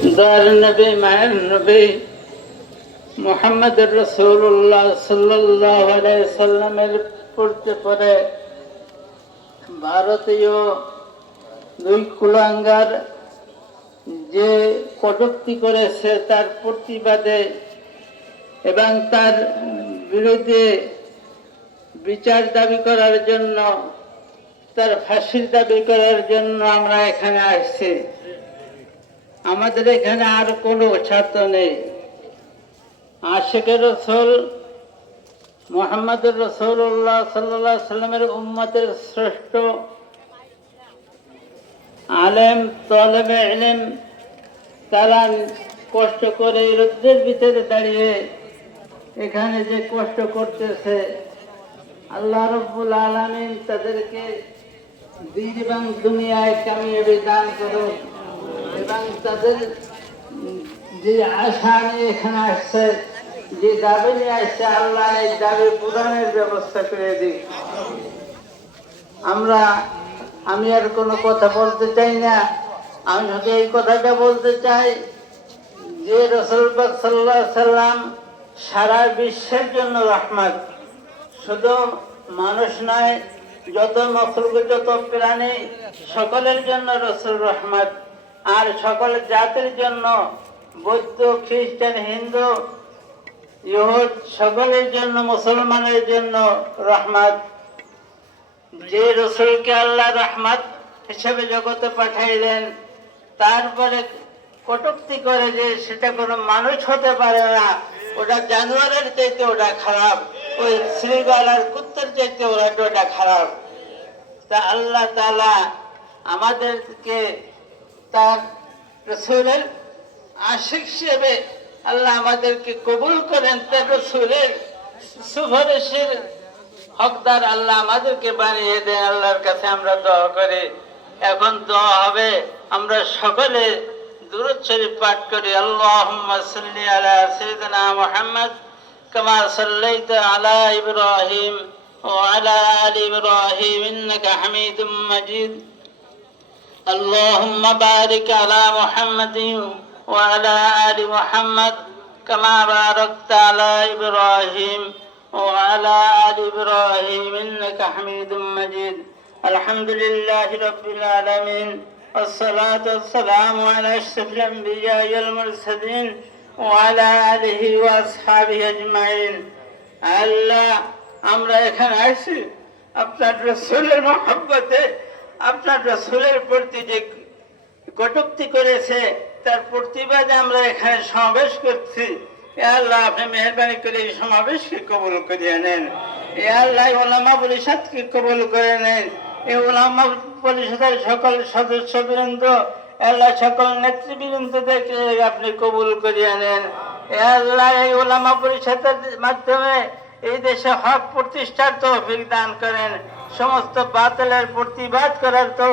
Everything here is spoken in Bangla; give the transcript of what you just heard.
দয়ার নবী, মায়ের নবী মোহাম্মদ রসুল্লাহ সাল্লাহ সাল্লামের পড়তে পরে ভারতীয় দুই কুলাঙ্গার যে কটূক্তি করেছে তার প্রতিবাদে এবং তার বিরুদ্ধে বিচার দাবি করার জন্য, তার ফাঁসির দাবি করার জন্য আমরা এখানে আসছি। আমাদের এখানে আর কোনো ছাত্র নেই। আশেকের রসুল মোহাম্মদ রসুল্লাহ সাল্লাহ সাল্লামের উম্মতের শ্রেষ্ঠ আলেম, তলেবে এলেম তারা কষ্ট করে রোদ্রের ভিতরে দাঁড়িয়ে এখানে যে কষ্ট করতেছে, আল্লাহ রব্বুল আলমিন তাদেরকে দিন এবং দুনিয়ায় কামিয়াবি দান করুন এবং তাদের যে আশা নিয়ে এখানে আসছে, যে দাবি নিয়ে আসছে, আল্লাহ এই দাবি পূরণের ব্যবস্থা করে দিক। আমরা, আমি আর কোনো কথা বলতে চাই না। আমি শুধু এই কথাটা বলতে চাই যে রসুলবাক সাল্লাহ সাল্লাম সারা বিশ্বের জন্য রহমত। শুধু মানুষ নয়, যত মখলুক যত প্রাণী, সকলের জন্য রসুল রহমত। আর সকল জাতির জন্য, বৌদ্ধ, খ্রিস্টান, হিন্দু, ইহুদ, সকলের জন্য, মুসলমানের জন্য রহমত। যে রসুলকে আল্লাহ রহমত হিসেবে জগতে পাঠাইলেন, তারপরে কটুক্তি করে যে সেটা কোনো মানুষ হতে পারে না, ওটা জানোয়ারের চাইতে ওটা খারাপ, ওই শ্রীগাল আর কুত্তার চাইতে ওরা ওটা খারাপ। তা আল্লাহ তালা আমাদেরকে তার রসুলের আশিক হিসেবে আল্লাহ আমাদেরকে কবুল করেন তার রসুলের সুভরেশের হকদার আল্লাহ আমাদেরকে বানিয়ে দেন আল্লাহর কাছে আমরা দোয়া করি এখন দোয়া হবে আমরা সকলে দুরুদ শরীফ পাঠ করি আল্লাহুম্মা সাল্লি আলা সাইয়্যিদিনা মুহাম্মদ কামা সাল্লাইতা আলা ইব্রাহিম وعلى آل إبراهيم إنك حميد مجيد اللهم بارك على محمد وعلى آل محمد كما باركت على إبراهيم وعلى آل إبراهيم إنك حميد مجيد الحمد لله رب العالمين والصلاة والسلام على أشرف الأنبياء والمرسلين وعلى آله وأصحابه أجمعين আল্লাহ আমরা এখানে আসি আপনার রসুলের মহব্বতে আপনার রসুলের প্রতি যে কটুক্তি করেছে, তার প্রতিবাদে আমরা এখানে সমাবেশ করছি। এ আল্লাহ আপনি মেহরবানি করে এই সমাবেশকে কবুল করিয়ে নেন। এ আল্লাহ ওলামা পরিষদকে কবুল করে নেন। এই ওলামা পরিষদের সকল সদস্যবৃন্দ, আল্লাহ সকল নেতৃবৃন্দদেরকে আপনি কবুল করিয়ে নেন। এ আল্লাহ এই ওলামা পরিষদের মাধ্যমে এই দেশে হক প্রতিষ্ঠার তৌফিক দান করেন সমস্ত বাতিলের প্রতিবাদ করার তো